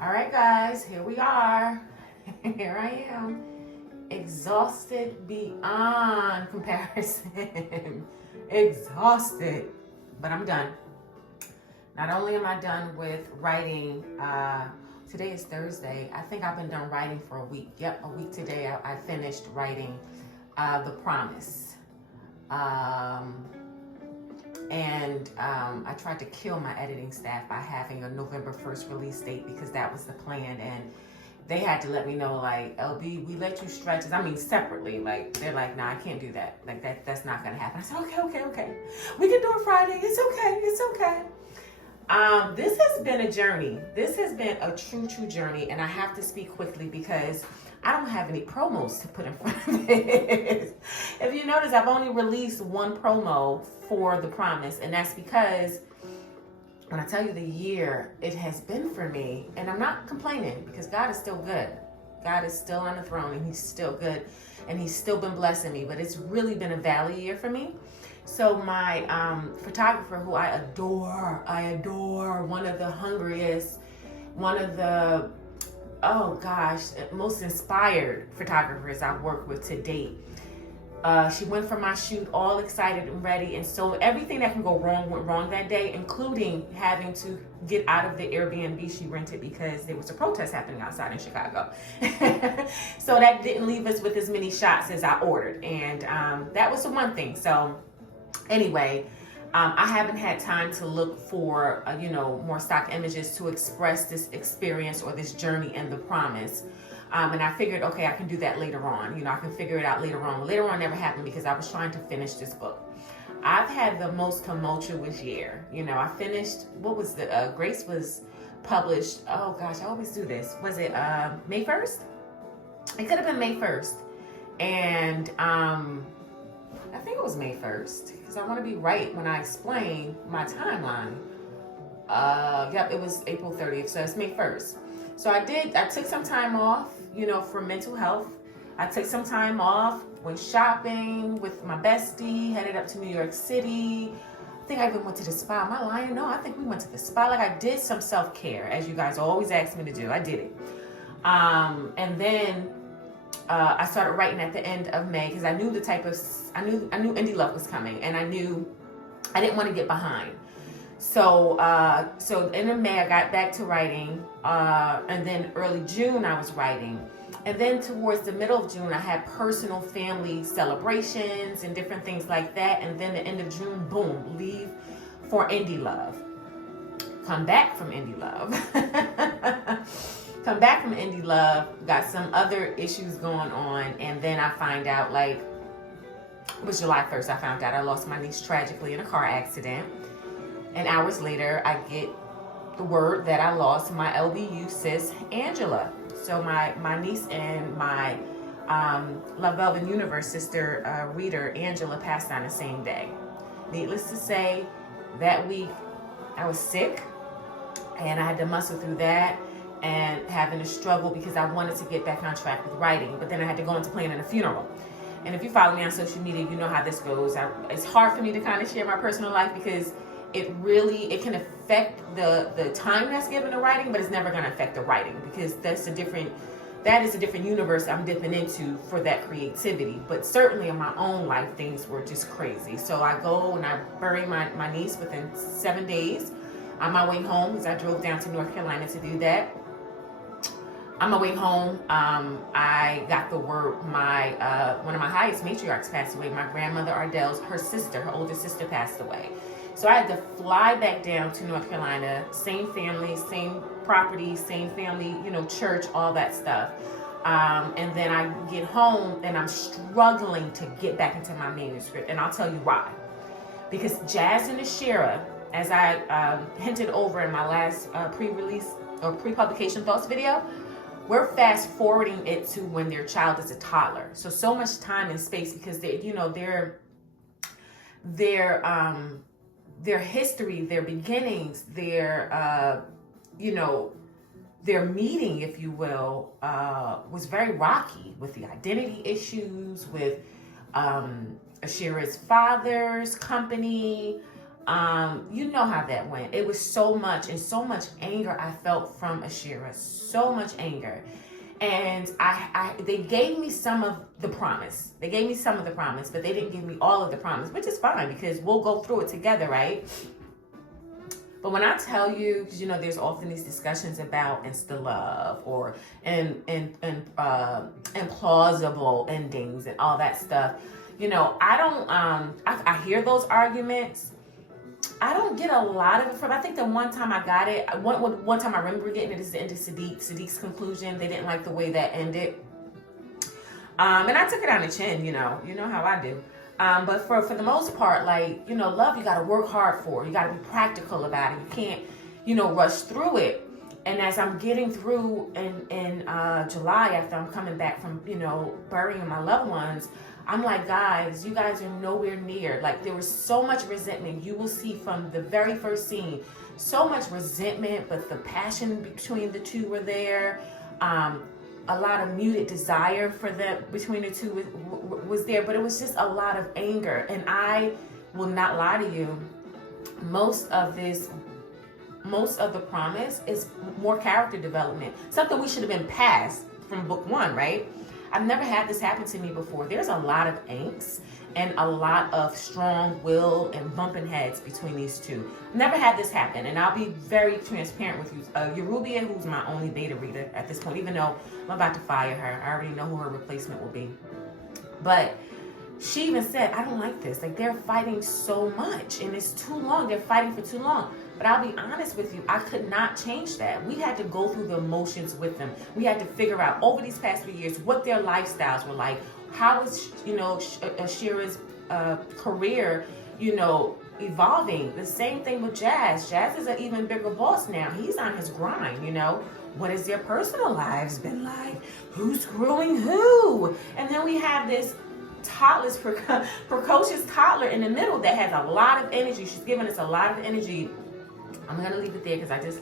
All right, guys, here we are. Here I am, exhausted beyond comparison. Exhausted, but I'm done. Not only am I done with writing, today is Thursday. I think I've been done writing for a week. Yep, a week today. I finished writing The Promise. I tried to kill my editing staff by having a November 1st release date because that was the plan. And they had to let me know, like, LB, we let you stretch it. I mean, separately. Like, they're like, nah, I can't do that. Like, that's not going to happen. I said, okay. We can do it Friday. It's okay. This has been a journey. This has been a true journey. And I have to speak quickly because I don't have any promos to put in front of this. If you notice, I've only released one promo for The Promise, and that's because when I tell you the year it has been for me, and I'm not complaining because God is still good. God is still on the throne and he's still good and he's still been blessing me, but it's really been a valley year for me. So my photographer, who I adore, one of the hungriest, one of the most inspired photographers I've worked with to date. She went for my shoot all excited and ready, and so everything that can go wrong went wrong that day, including having to get out of the Airbnb she rented because there was a protest happening outside in Chicago. So that didn't leave us with as many shots as I ordered, and that was the one thing. So anyway, I haven't had time to look for, more stock images to express this experience or this journey in The Promise. And I figured, okay, I can do that later on. I can figure it out later on. Later on never happened because I was trying to finish this book. I've had the most tumultuous year. I finished, Grace was published, oh gosh, I always do this. Was it May 1st? It could have been May 1st. And I think it was May 1st because I want to be right when I explain my timeline. It was April 30th, so it's May 1st. So I took some time off, for mental health. I took some time off, went shopping with my bestie, headed up to New York City. I think I even went to the spa. Am I lying? No, I think we went to the spa. Like, I did some self-care, as you guys always ask me to do. I did it. And then I started writing at the end of May because I knew I knew Indie Love was coming, and I knew I didn't want to get behind. So end of May I got back to writing, and then early June I was writing, and then towards the middle of June I had personal family celebrations and different things like that, and then the end of June, boom, leave for Indie Love. Come back from Indie Love. Got some other issues going on, and then I find out, it was July 1st, I found out I lost my niece tragically in a car accident. And hours later, I get the word that I lost my LBU sis, Angela. So my niece and my Love Velvet Universe sister, reader, Angela, passed on the same day. Needless to say, that week I was sick, and I had to muscle through that and having a struggle because I wanted to get back on track with writing. But then I had to go into planning a funeral. And if you follow me on social media, you know how this goes. It's hard for me to kind of share my personal life because it can affect the time that's given to writing, but it's never going to affect the writing because that is a different universe I'm dipping into for that creativity. But certainly in my own life, things were just crazy. So I go and I bury my niece within 7 days. On my way home, because I drove down to North Carolina to do that. On my way home, I got the word one of my highest matriarchs passed away. My grandmother Ardell's, her older sister passed away. So I had to fly back down to North Carolina, same family, same property, same family, church, all that stuff. And then I get home and I'm struggling to get back into my manuscript. And I'll tell you why. Because Jazz and Ashira, as I hinted over in my last pre-release or pre-publication thoughts video, we're fast forwarding it to when their child is a toddler. So much time and space because their history, their beginnings, their meeting, if you will, was very rocky with the identity issues, with Ashira's father's company, You know how that went. It was so much, and so much anger I felt from Ashira. So much anger. And they gave me some of the promise. They gave me some of the promise, but they didn't give me all of the promise, which is fine because we'll go through it together, right? But when I tell you, because you know, there's often these discussions about insta love or and plausible endings and all that stuff. You know, I don't. I hear those arguments. I don't get a lot of it from. I think the one time I got it, one time I remember getting it is the end of Sadiq's conclusion. They didn't like the way that ended, and I took it on the chin. You know how I do. But for the most part, like, you know, love you got to work hard for. You got to be practical about it. You can't, you know, rush through it. And as I'm getting through in July, after I'm coming back from, you know, burying my loved ones, I'm like, guys, you guys are nowhere near. Like, there was so much resentment. You will see from the very first scene, so much resentment, but the passion between the two were there. A lot of muted desire for them between the two was there, but it was just a lot of anger. And I will not lie to you, most of the promise is more character development, something we should have been past from book one, right? I've never had this happen to me before. There's a lot of angst and a lot of strong will and bumping heads between these two. Never had this happen, and I'll be very transparent with you. Eurubia, who's my only beta reader at this point, even though I'm about to fire her, I already know who her replacement will be. But she even said, I don't like this. Like, they're fighting so much, and it's too long. They're fighting for too long. But I'll be honest with you, I could not change that. We had to go through the emotions with them. We had to figure out over these past 3 years what their lifestyles were like. How is, you know, Shira's career, you know, evolving? The same thing with Jazz. Jazz is an even bigger boss now. He's on his grind, you know. What has their personal lives been like? Who's screwing who? And then we have this toddler's precocious toddler in the middle that has a lot of energy. She's giving us a lot of energy. I'm gonna leave it there because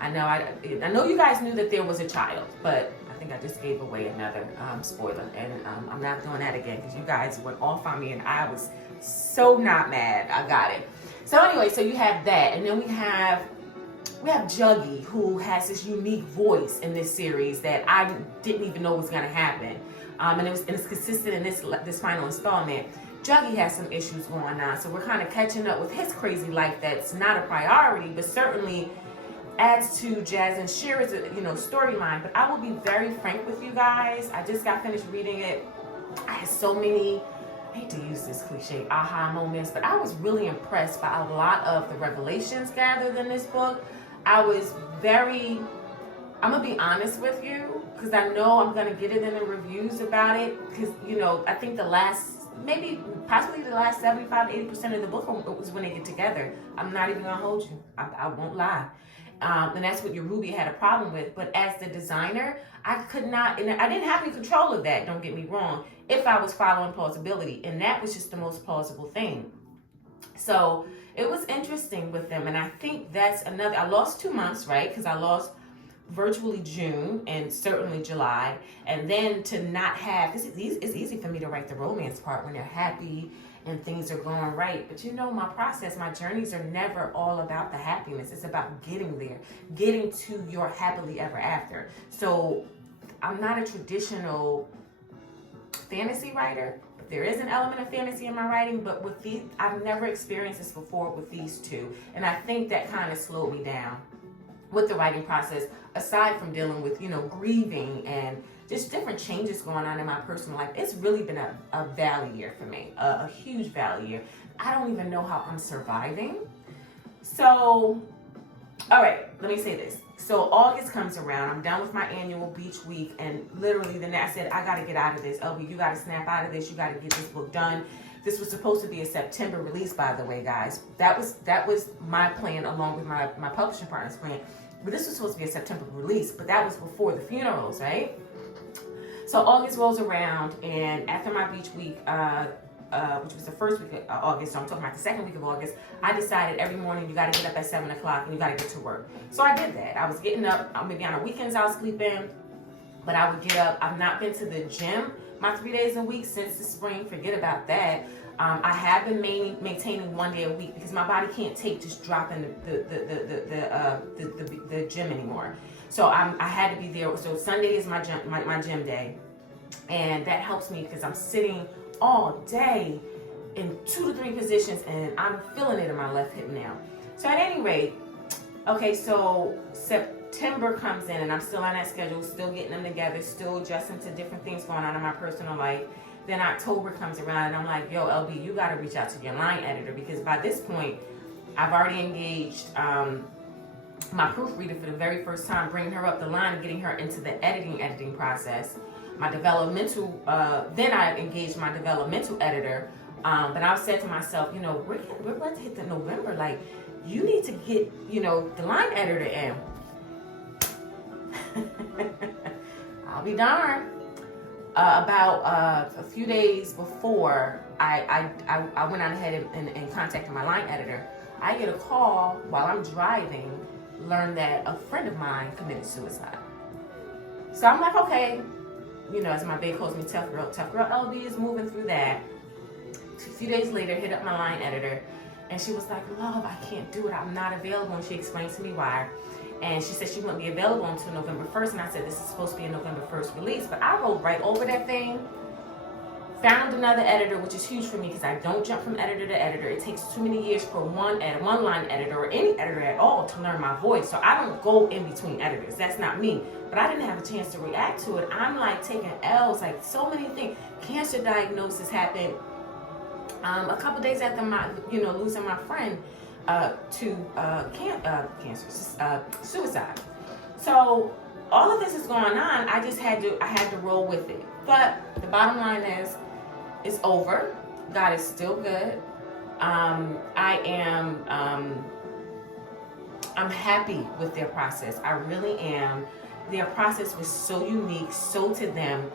I know you guys knew that there was a child, but I think I just gave away another spoiler, and I'm not doing that again because you guys went off on me and I was so not mad. I got it. So anyway, so you have that, and then we have Juggy, who has this unique voice in this series that I didn't even know was gonna happen, and it's consistent in this final installment. Juggy has some issues going on, so we're kind of catching up with his crazy life that's not a priority, but certainly adds to Jazz and Shira's, you know, storyline. But I will be very frank with you guys. I just got finished reading it. I had so many, I hate to use this cliche, aha moments, but I was really impressed by a lot of the revelations gathered in this book. I'm gonna be honest with you, because I know I'm gonna get it in the reviews about it, because, you know, I think possibly the last 75-80% of the book was when they get together. I'm not even gonna hold you. I won't lie. And that's what Eurubia had a problem with. But as the designer, I could not, and I didn't have any control of that, don't get me wrong, if I was following plausibility. And that was just the most plausible thing. So it was interesting with them. And I think that's another, I lost 2 months, right? Because I lost virtually June and certainly July, and then to not have it's easy for me to write the romance part when they're happy and things are going right, but you know, my journeys are never all about the happiness. It's about getting there, getting to your happily ever after. So I'm not a traditional fantasy writer, but there is an element of fantasy in my writing. But with these, I've never experienced this before with these two, and I think that kind of slowed me down with the writing process, aside from dealing with, you know, grieving and just different changes going on in my personal life. It's really been a valley year for me, a huge valley year. I don't even know how I'm surviving. So, all right, let me say this. So August comes around, I'm done with my annual beach week, and literally then I said, I gotta get out of this. LB, you gotta snap out of this. You gotta get this book done. This was supposed to be a September release, by the way, guys. That was my plan, along with my publishing partner's plan. But this was supposed to be a September release, but that was before the funerals, right? So August rolls around, and after my beach week, which was the first week of August, so I'm talking about the second week of August, I decided every morning you got to get up at 7 o'clock and you got to get to work. So I did that. I was getting up, maybe on the weekends I was sleeping, but I would get up. I've not been to the gym my 3 days a week since the spring. Forget about that. I have been maintaining 1 day a week because my body can't take just dropping the gym anymore. So I had to be there. So Sunday is my gym day, and that helps me because I'm sitting all day in 2 to 3 positions, and I'm feeling it in my left hip now. So at any rate, okay, so September comes in, and I'm still on that schedule, still getting them together, still adjusting to different things going on in my personal life. Then October comes around, and I'm like, yo, LB, you got to reach out to your line editor, because by this point, I've already engaged my proofreader for the very first time, bringing her up the line and getting her into the editing process. My developmental, then I engaged my developmental editor, but I've said to myself, you know, we're about to hit the November, like, you need to get, you know, the line editor in. I'll be darned. About a few days before I went on ahead and contacted my line editor, I get a call while I'm driving, learn that a friend of mine committed suicide. So I'm like, okay, you know, as my babe calls me, tough girl, LB is moving through that. A few days later, hit up my line editor, and she was like, love, I can't do it, I'm not available, and she explained to me why. And she said she wouldn't be available until November 1st, and I said, this is supposed to be a November 1st release, but I rolled right over that thing, found another editor, which is huge for me because I don't jump from editor to editor. It takes too many years for one line editor or any editor at all to learn my voice, so I don't go in between editors. That's not me. But I didn't have a chance to react to it. I'm like taking L's, like so many things. Cancer diagnosis happened a couple days after my, you know, losing my friend to suicide. So all of this is going on. I had to roll with it. But the bottom line is, it's over. God is still good. I'm happy with their process. I really am. Their process was so unique, so to them.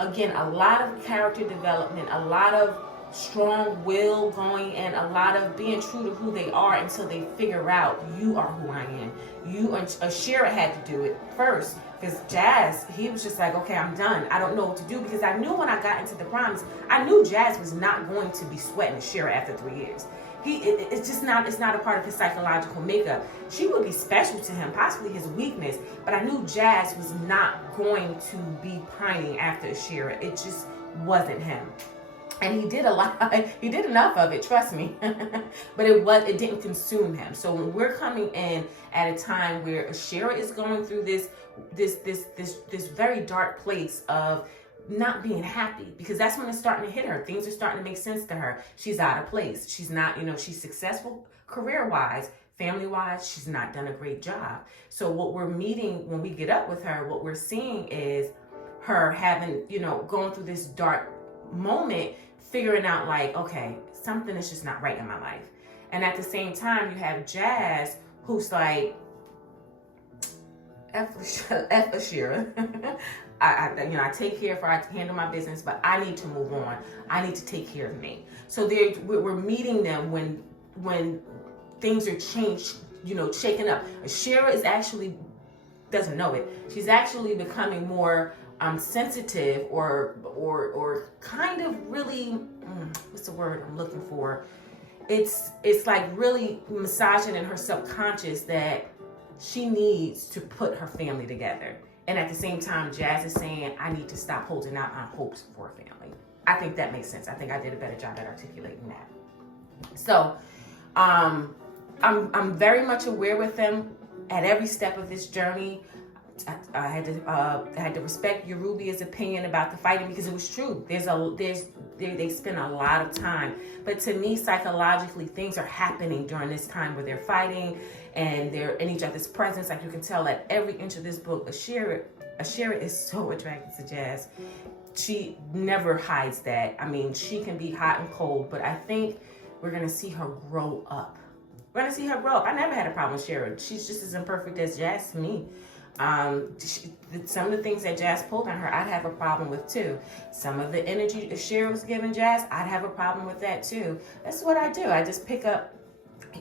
Again, a lot of character development, a lot of strong will going, and a lot of being true to who they are until they figure out, you are who I am. Shira had to do it first, because Jazz, he was just like, okay, I'm done. I don't know what to do, because I knew when I got into the Promise, I knew Jazz was not going to be sweating Shira after 3 years. It's not a part of his psychological makeup. She would be special to him, possibly his weakness, but I knew Jazz was not going to be pining after Shira. It just wasn't him. And he did a lot. He did enough of it, trust me. But it didn't consume him. So when we're coming in at a time where Ashira is going through this very dark place of not being happy, because that's when it's starting to hit her. Things are starting to make sense to her. She's out of place. She's not, you know, she's successful career-wise, family-wise. She's not done a great job. So what we're meeting when we get up with her, what we're seeing is her having, you know, going through this dark moment, figuring out like, okay, something is just not right in my life. And at the same time, you have Jazz, who's like, F Ashira. I take care of her, I handle my business, but I need to move on. I need to take care of me. So we're meeting them when things are changed, you know, shaken up. Ashira is actually, doesn't know it. She's actually becoming more sensitive or kind of really, what's the word I'm looking for? It's like really massaging in her subconscious that she needs to put her family together. And at the same time, Jazz is saying, I need to stop holding out on hopes for a family. I think that makes sense. I think I did a better job at articulating that. So I'm very much aware with them at every step of this journey. I had to respect Yorubia's opinion about the fighting, because it was true. They spend a lot of time, but to me, psychologically, things are happening during this time where they're fighting and they're in each other's presence. Like you can tell at every inch of this book, Ashira is so attracted to Jazz. She never hides that. I mean, she can be hot and cold, but I think we're gonna see her grow up. We're gonna see her grow up. I never had a problem with Shira. She's just as imperfect as Jazz to me. Some of the things that Jazz pulled on her, I'd have a problem with too. Some of the energy Shira was giving Jazz, I'd have a problem with that too. That's what I do. I just pick up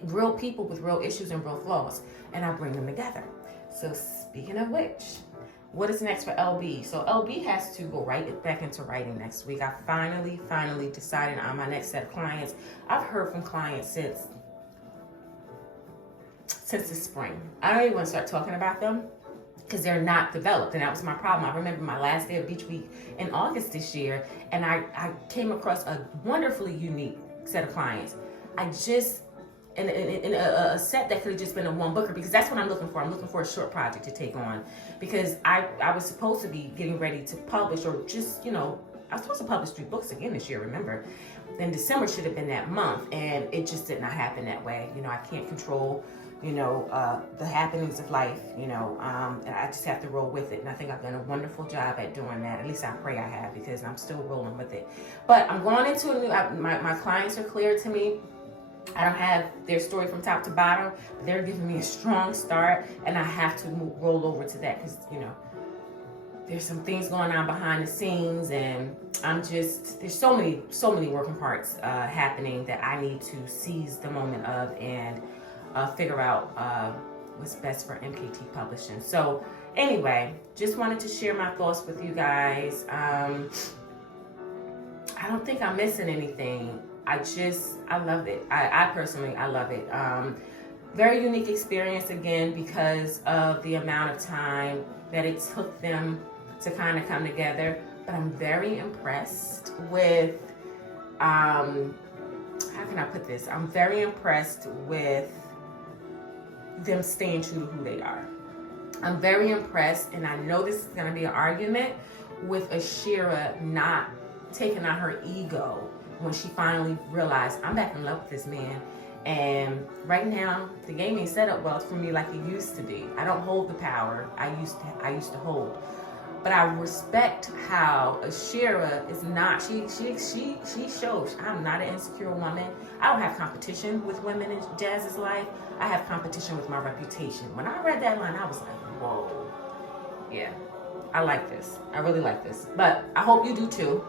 real people with real issues and real flaws, and I bring them together. So speaking of which, What is next for LB? So LB has to go right back into writing next week. I finally decided on my next set of clients. I've heard from clients since the spring. I don't even want to start talking about them because they're not developed, and that was my problem. I remember my last day of Beach Week in August this year, and I came across a wonderfully unique set of clients. I just, in a set that could have just been a one booker, because that's what I'm looking for. I'm looking for a short project to take on, because I was supposed to be getting ready to publish, or just, I was supposed to publish 3 books again this year, remember? Then December should have been that month, and it just did not happen that way. I can't control the happenings of life, and I just have to roll with it. And I think I've done a wonderful job at doing that. At least I pray I have, because I'm still rolling with it. But I'm going into a new, my clients are clear to me. I don't have their story from top to bottom, but they're giving me a strong start, and I have to roll over to that, because, there's some things going on behind the scenes, and there's so many working parts happening that I need to seize the moment of and figure out what's best for MKT Publishing. So anyway, just wanted to share my thoughts with you guys. I don't think I'm missing anything. I love it. I personally, I love it. Very unique experience, again, because of the amount of time that it took them to kind of come together. But I'm very impressed with, how can I put this? I'm very impressed with them staying true to who they are. I'm very impressed, and I know this is going to be an argument, with Ashira not taking out her ego when she finally realized, I'm back in love with this man. And right now, the game ain't set up well for me like it used to be. I don't hold the power I used to hold. But I respect how Ashira is not, she shows, I'm not an insecure woman. I don't have competition with women in Jazz's life. I have competition with my reputation. When I read that line, I was like, whoa. Yeah, I like this. I really like this. But I hope you do too.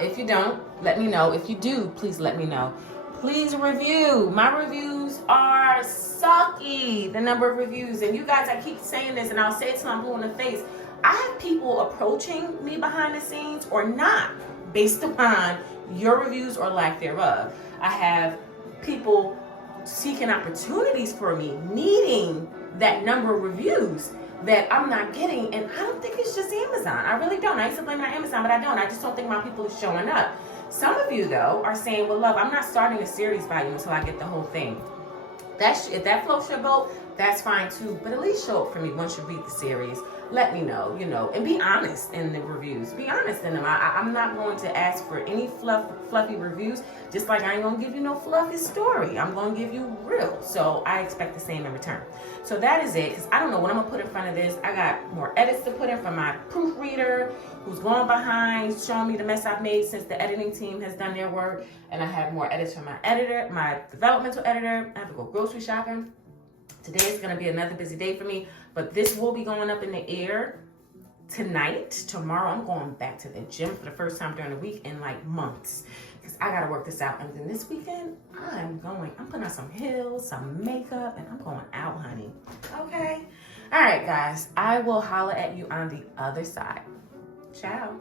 If you don't, let me know. If you do, please let me know. Please review. My reviews are sucky, the number of reviews. And you guys, I keep saying this, and I'll say it till I'm blue in the face. I have people approaching me behind the scenes or not, based upon your reviews or lack thereof. I have people seeking opportunities for me, needing that number of reviews that I'm not getting. And I don't think it's just Amazon. I really don't. I used to blame it on Amazon, but I don't. I just don't think my people are showing up. Some of you, though, are saying, well, love, I'm not starting a series by you until I get the whole thing. If that floats your boat, that's fine too. But at least show up for me once you read the series. Let me know, and be honest in the reviews. Be honest in them. I'm not going to ask for any fluffy reviews, just like I ain't going to give you no fluffy story. I'm going to give you real. So I expect the same in return. So that is it, because I don't know what I'm going to put in front of this. I got more edits to put in from my proofreader, who's going behind, showing me the mess I've made since the editing team has done their work. And I have more edits from my editor, my developmental editor. I have to go grocery shopping. Today is going to be another busy day for me, but this will be going up in the air tonight. Tomorrow, I'm going back to the gym for the first time during the week in like months, because I got to work this out. And then this weekend, I'm putting on some heels, some makeup, and I'm going out, honey. Okay? All right, guys. I will holler at you on the other side. Ciao.